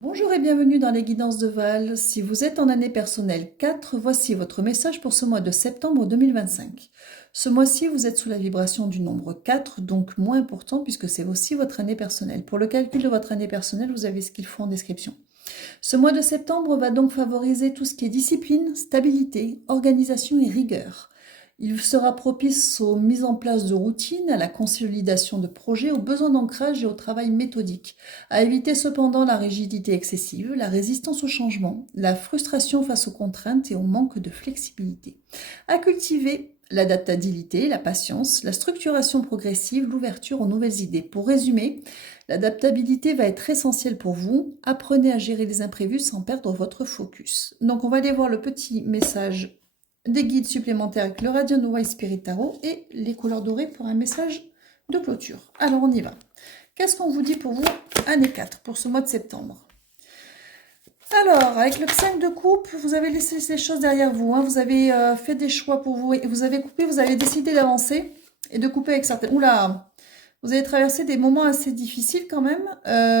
Bonjour et bienvenue dans les guidances de Val. Si vous êtes en année personnelle 4, voici votre message pour ce mois de septembre 2025. Ce mois-ci, vous êtes sous la vibration du nombre 4, donc moins important puisque c'est aussi votre année personnelle. Pour le calcul de votre année personnelle, vous avez ce qu'il faut en description. Ce mois de septembre va donc favoriser tout ce qui est discipline, stabilité, organisation et rigueur. Il sera propice aux mises en place de routines, à la consolidation de projets, aux besoins d'ancrage et au travail méthodique. À éviter cependant la rigidité excessive, la résistance au changement, la frustration face aux contraintes et au manque de flexibilité. À cultiver l'adaptabilité, la patience, la structuration progressive, l'ouverture aux nouvelles idées. Pour résumer, l'adaptabilité va être essentielle pour vous. Apprenez à gérer les imprévus sans perdre votre focus. Donc on va aller voir le petit message des guides supplémentaires avec le Radiant White Spirit Tarot et les couleurs dorées pour un message de clôture. Alors on y va. Qu'est-ce qu'on vous dit pour vous, année 4, pour ce mois de septembre? Alors, avec le 5 de coupe, vous avez laissé ces choses derrière vous. Vous avez fait des choix pour vous et vous avez coupé, vous avez décidé d'avancer et de couper avec certaines... Oula, vous avez traversé des moments assez difficiles quand même.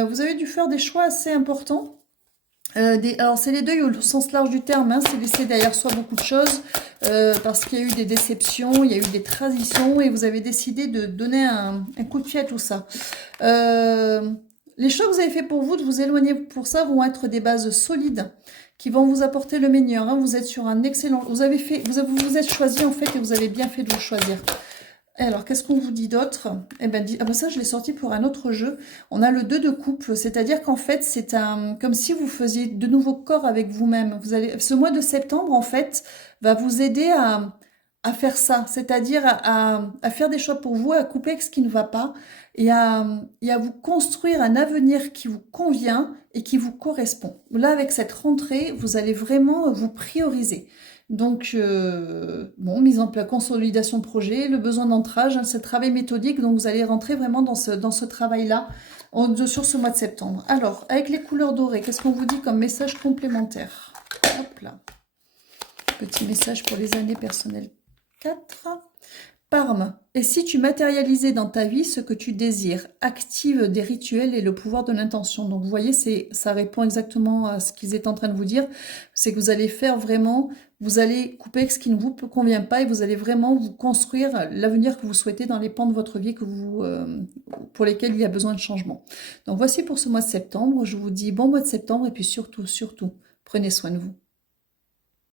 Vous avez dû faire des choix assez importants. Alors c'est les deuils au sens large du terme, c'est laisser derrière soi beaucoup de choses parce qu'il y a eu des déceptions, il y a eu des transitions et vous avez décidé de donner un coup de pied à tout ça. Les choix que vous avez fait pour vous, de vous éloigner pour ça, vont être des bases solides qui vont vous apporter le meilleur. Vous êtes sur un excellent... Vous vous êtes choisi en fait et vous avez bien fait de vous choisir. Alors, qu'est-ce qu'on vous dit d'autre? Ça, je l'ai sorti pour un autre jeu. On a le 2 de coupe, c'est-à-dire qu'en fait, c'est comme si vous faisiez de nouveaux corps avec vous-même. Ce mois de septembre, en fait, va vous aider à faire ça, c'est-à-dire à faire des choix pour vous, à couper avec ce qui ne va pas et à vous construire un avenir qui vous convient et qui vous correspond. Là, avec cette rentrée, vous allez vraiment vous prioriser. Donc, mise en place, consolidation de projet, le besoin d'ancrage, c'est le travail méthodique. Donc, vous allez rentrer vraiment dans ce travail-là sur ce mois de septembre. Alors, avec les couleurs dorées, qu'est-ce qu'on vous dit comme message complémentaire? Hop là. Petit message pour les années personnelles 4. Parme. Et si tu matérialisais dans ta vie ce que tu désires, active des rituels et le pouvoir de l'intention. Donc vous voyez, ça répond exactement à ce qu'ils étaient en train de vous dire. C'est que vous allez faire vraiment, vous allez couper avec ce qui ne vous convient pas et vous allez vraiment vous construire l'avenir que vous souhaitez dans les pans de votre vie pour lesquels il y a besoin de changement. Donc voici pour ce mois de septembre. Je vous dis bon mois de septembre et puis surtout, surtout, prenez soin de vous.